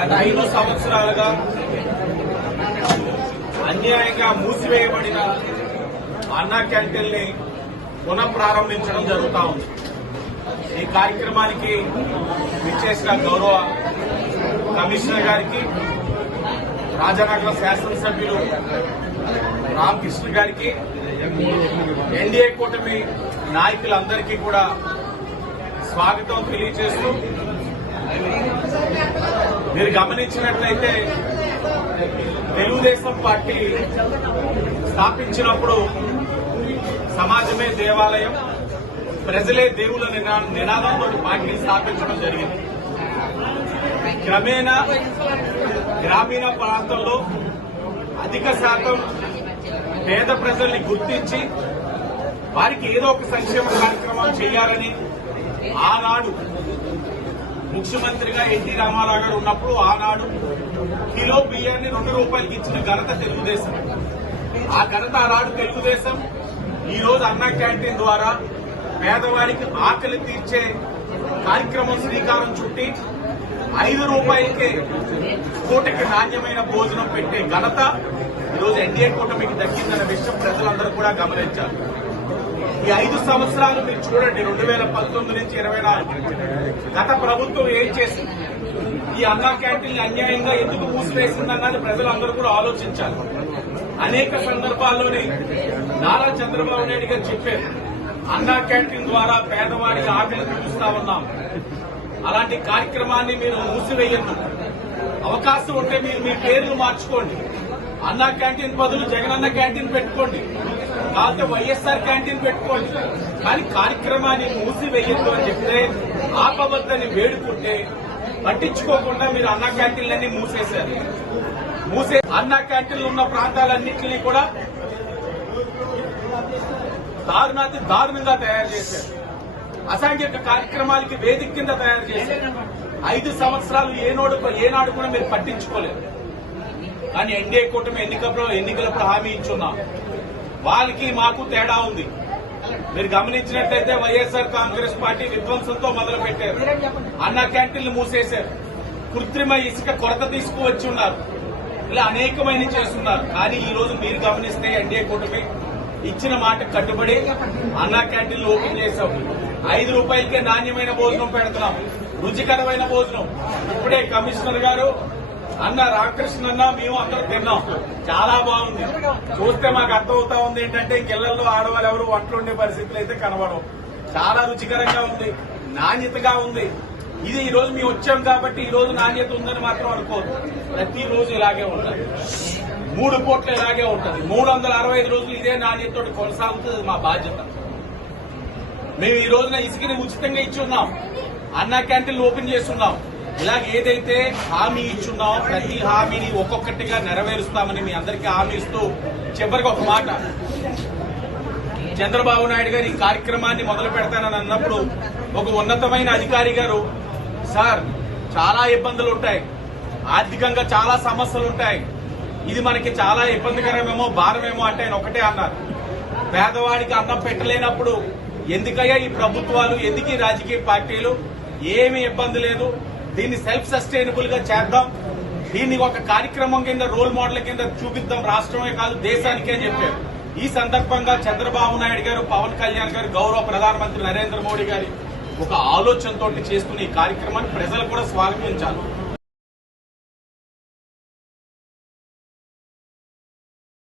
గత ఐదు సంవత్సరాలుగా అన్యాయంగా మూసివేయబడిన అన్నా క్యాంటీన్ని పునః ప్రారంభించడం జరుగుతా ఉంది. ఈ కార్యక్రమానికి విచ్చేసిన గౌరవ కమిషనర్ గారికి రాజనగర శాసనసభ్యులు రామకృష్ణ గారికి ఎన్డీఏ కూటమి నాయకులందరికీ కూడా స్వాగతం తెలియజేస్తూ మీరు గమనించినట్లయితే తెలుగుదేశం పార్టీ స్థాపించినప్పుడు సమాజమే దేవాలయం ప్రజలే దేవుల నినా- నినాదంతో పార్టీని స్థాపించడం జరిగింది. క్రమేణా గ్రామీణ ప్రాంతంలో అధిక శాతం పేద ప్రజల్ని గుర్తించి వారికి ఏదో ఒక సంక్షేమ కార్యక్రమం చేయాలని ఆనాడు ముఖ్యమంత్రిగా ఎన్టీ రామారావు గారు ఉన్నప్పుడు ఆనాడు కిలో బియ్యాన్ని రెండు రూపాయలకి ఇచ్చిన ఘనత తెలుగుదేశం. ఆ ఘనత ఆనాడు తెలుగుదేశం. ఈ రోజు అన్నా క్యాంటీన్ ద్వారా పేదవాడికి ఆకలి తీర్చే కార్యక్రమం శ్రీకారం చుట్టి ఐదు రూపాయలకే పూటకి నాణ్యమైన భోజనం పెట్టే ఘనత ఈరోజు ఎన్డీఏ కూటమికి దక్కిందన్న విషయం ప్రజలందరూ కూడా గమనించారు ఈ ఐదు సంవత్సరాలు మీరు చూడండి రెండు వేల పంతొమ్మిది నుంచి ఇరవై నాలుగు. గత ప్రభుత్వం ఏం చేసింది? ఈ అన్నా క్యాంటీన్ అన్యాయంగా ఎందుకు మూసివేసిందన్నది ప్రజలందరూ కూడా ఆలోచించాలి. అనేక సందర్భాల్లోనే నారా చంద్రబాబు నాయుడు గారు చెప్పారు అన్నా క్యాంటీన్ ద్వారా పేదవాడికి ఆకలి చూపిస్తా ఉన్నాం. అలాంటి కార్యక్రమాన్ని మీరు మూసివేయద్దు. అవకాశం ఉంటే మీరు మీ పేర్లు మార్చుకోండి. అన్నా క్యాంటీన్ బదులు జగనన్న క్యాంటీన్ పెట్టుకోండి. లేకపోతే వైఎస్ఆర్ క్యాంటీన్ పెట్టుకోండి కానీ కార్యక్రమాన్ని మూసివేయద్దు అని చెప్తే ఆపవద్దని వేడుకుంటే పట్టించుకోకుండా మీరు అన్నా క్యాంటీన్లన్నీ మూసేశారు. మూసే అన్నా క్యాంటీన్లు ఉన్న ప్రాంతాలన్నింటినీ కూడా దారుణాతి దారుణంగా తయారు చేశారు. అసాంఘిక కార్యక్రమాలకి వేదిక కింద తయారు చేశారు. ఐదు సంవత్సరాలు ఏనాడు ఏనాడు కూడా మీరు పట్టించుకోలేదు. కానీ ఎన్డీఏ కూటమి ఎన్నికల్లో ఎన్నికలప్పుడు హామీ ఇచ్చున్నాం. వాళ్ళకి మాకు తేడా ఉంది. మీరు గమనించినట్లయితే వైఎస్ఆర్ కాంగ్రెస్ పార్టీ విధ్వంసంతో మొదలు పెట్టారు అన్న క్యాంటీన్లు మూసేశారు. కృత్రిమ ఇసుక కొరత తీసుకువచ్చి ఉన్నారు. ఇలా అనేకమైన చేస్తున్నారు. కానీ ఈ రోజు మీరు గమనిస్తే ఎన్డీఏ కూటమి ఇచ్చిన మాట కట్టుబడి అన్నా క్యాంటీన్లు ఓపెన్ చేశాం. ఐదు రూపాయలకే నాణ్యమైన భోజనం పెడుతున్నాం. రుచికరమైన భోజనం. ఇప్పుడే కమిషనర్ గారు అన్న రామకృష్ణ అన్న మేము అందరూ తిన్నాం. చాలా బాగుంది. చూస్తే మాకు అర్థమవుతా ఉంది ఏంటంటే ఇళ్ళలో ఆడవాళ్ళు ఎవరు వంటలు ఉండే పరిస్థితులు అయితే కనబడవు. చాలా రుచికరంగా ఉంది. నాణ్యతగా ఉంది. ఇది ఈ రోజు మేము వచ్చాం కాబట్టి ఈ రోజు నాణ్యత ఉందని మాత్రం అనుకోదు ప్రతి రోజు ఇలాగే ఉంటుంది. మూడు కోట్లు ఇలాగే ఉంటుంది. మూడు వందల అరవై ఐదు రోజులు ఇదే నాణ్యతతో కొనసాగుతుంది మా బాధ్యత. మేము ఈ రోజున ఇసుకని ఉచితంగా ఇచ్చి ఉన్నాం. అన్న క్యాంటీన్లు ఓపెన్ చేస్తున్నాం. ఇలాగ ఏదైతే హామీ ఇచ్చున్నామో ప్రతి హామీని ఒక్కొక్కటిగా నెరవేరుస్తామని మీ అందరికీ హామీ ఇస్తూ చివరికి ఒక మాట. చంద్రబాబు నాయుడు గారు ఈ కార్యక్రమాన్ని మొదలు పెడతానని అన్నప్పుడు ఒక ఉన్నతమైన అధికారి గారు సార్ చాలా ఇబ్బందులు ఉంటాయి. ఆర్థికంగా చాలా సమస్యలు ఉంటాయి. ఇది మనకి చాలా ఇబ్బందికరమేమో భారమేమో అంటే ఆయన ఒకటే అన్నారు. పేదవాడికి అన్నం పెట్టలేనప్పుడు ఎందుకయ్యా ఈ ప్రభుత్వాలు? ఎందుకు ఈ రాజకీయ పార్టీలు? ఏమి ఇబ్బంది లేదు. దీన్ని సెల్ఫ్ సస్టైనబుల్గా చేద్దాం. దీన్ని ఒక కార్యక్రమం కింద రోల్ మోడల్ కింద చూపిద్దాం. రాష్ట్రమే కాదు దేశానికే అని చెప్పారు. ఈ సందర్భంగా చంద్రబాబు నాయుడు గారు పవన్ కళ్యాణ్ గారు గౌరవ ప్రధానమంత్రి నరేంద్ర మోడీ గారి ఒక ఆలోచనతోటి చేస్తున్న ఈ కార్యక్రమాన్ని ప్రజలు కూడా స్వాగతించాలి.